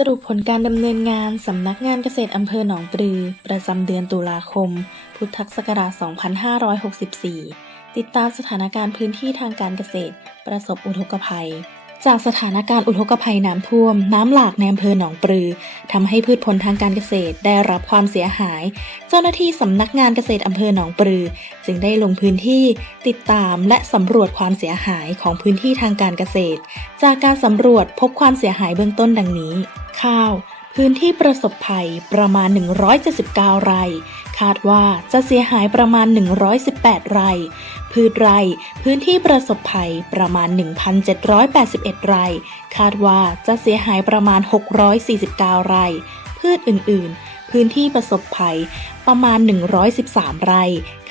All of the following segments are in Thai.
สรุปผลการดำเนินงานสำนักงานเกษตรอำเภอหนองปลือ ประจำเดือนตุลาคม พุทธศักราช 2564 ติดตามสถานการณ์พื้นที่ทางการเกษตร ประสบอุทกภัย จากสถานการณ์อุทกภัยน้ำท่วม น้ำหลากในอำเภอหนองปลือทำให้พืชผลทางการเกษตรได้รับความเสียหาย เจ้าหน้าที่สำนักงานเกษตรอำเภอหนองปลือ จึงได้ลงพื้นที่ติดตามและสำรวจความเสียหายของพื้นที่ทางการเกษตร จากการสำรวจพบความเสียหายเบื้องต้นดังนี้ ข้าว พื้นที่ประสบภัยประมาณ 179 ไร่ คาดว่าจะเสียหายประมาณ 118 ไร่ พืชไร่ พื้นที่ประสบภัยประมาณ 1,781 ไร่ คาดว่าจะเสียหายประมาณ 649 ไร่ พืชอื่น ๆพื้นที่ประสบภัยประมาณ 113 ไร่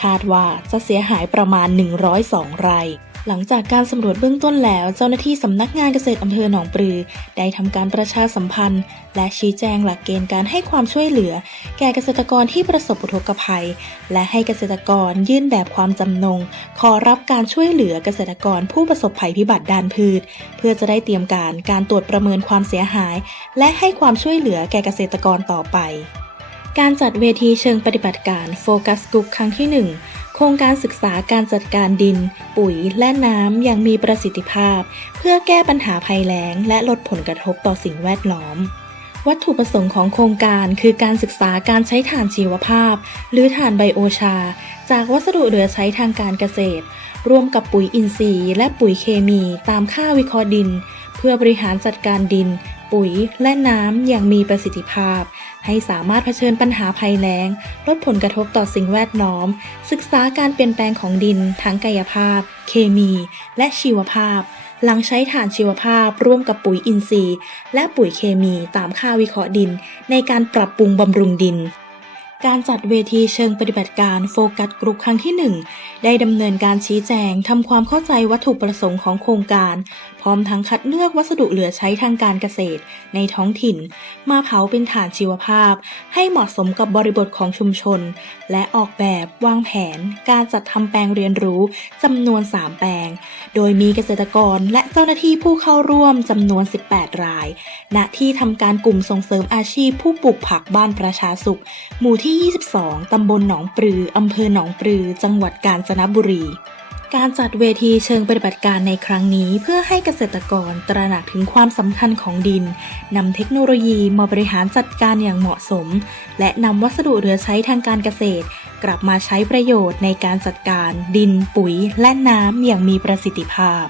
คาดว่าจะเสียหายประมาณ 102 ไร่ หลังจากการสำรวจเบื้องต้นแล้ว เจ้าหน้าที่สำนักงานเกษตรอำเภอหนองปลือ ได้ทำการประชาสัมพันธ์ และชี้แจงหลักเกณฑ์การให้ความช่วยเหลือ แก่เกษตรกรที่ประสบอุทกภัย และให้เกษตรกรยื่นแบบความจำนง ขอรับการช่วยเหลือเกษตรกรผู้ประสบภัยพิบัติด้านพืช เพื่อจะได้เตรียมการการตรวจประเมินความเสียหาย และให้ความช่วยเหลือแก่เกษตรกรต่อไปการจัดเวทีเชิงปฏิบัติการโฟกัสกรุ๊ปครั้งที่ 1 โครงการศึกษาการจัดการดิน ปุ๋ยและน้ำอย่างมีประสิทธิภาพ เพื่อแก้ปัญหาภัยแล้ง และลดผลกระทบต่อสิ่งแวดล้อม วัตถุประสงค์ของโครงการคือการศึกษาการใช้ถ่านชีวภาพ หรือถ่านไบโอชา จากวัสดุเหลือใช้ทางการเกษตร ร่วมกับปุ๋ยอินทรีย์และปุ๋ยเคมีตามค่าวิเคราะห์ดิน เพื่อบริหารจัดการดิน ปุ๋ยและน้ำอย่างมีประสิทธิภาพ ให้สามารถเผชิญปัญหาภัยแล้ง ลดผลกระทบต่อสิ่งแวดล้อม ศึกษาการเปลี่ยนแปลงของดินทั้งกายภาพ เคมี และชีวภาพ หลังใช้ฐานชีวภาพร่วมกับปุ๋ยอินทรีย์ และปุ๋ยเคมีตามค่าวิเคราะห์ดิน ในการปรับปรุงบำรุงดิน การจัดเวทีเชิงปฏิบัติการโฟกัสกรุ๊ปครั้งที่ 1 ได้ดำเนินการชี้แจงทำความเข้าใจวัตถุประสงค์ของโครงการ พร้อมทั้งคัดเลือกวัสดุเหลือใช้ทางการเกษตร ในท้องถิ่น มาเผาเป็นถ่านชีวภาพ ให้เหมาะสมกับบริบทของชุมชน และออกแบบวางแผน การจัดทำแปลงเรียนรู้จำนวน 3 แปลง โดยมีเกษตรกรและเจ้าหน้าที่ผู้เข้าร่วมจำนวน 18 ราย ณที่ทำการกลุ่มส่งเสริมอาชีพผู้ปลูกผักบ้านประชาสุข หมู่ที่ที่ 22 ตำบลหนองปลือ อำเภอหนองปลือ จังหวัดกาญจนบุรี การจัดเวทีเชิงปฏิบัติการในครั้งนี้เพื่อให้เกษตรกรตระหนักถึงความสำคัญของดิน นำเทคโนโลยีมาบริหารจัดการอย่างเหมาะสม และนำวัสดุเหลือใช้ทางการเกษตร กลับมาใช้ประโยชน์ในการจัดการ ดิน ปุ๋ย และน้ำอย่างมีประสิทธิภาพ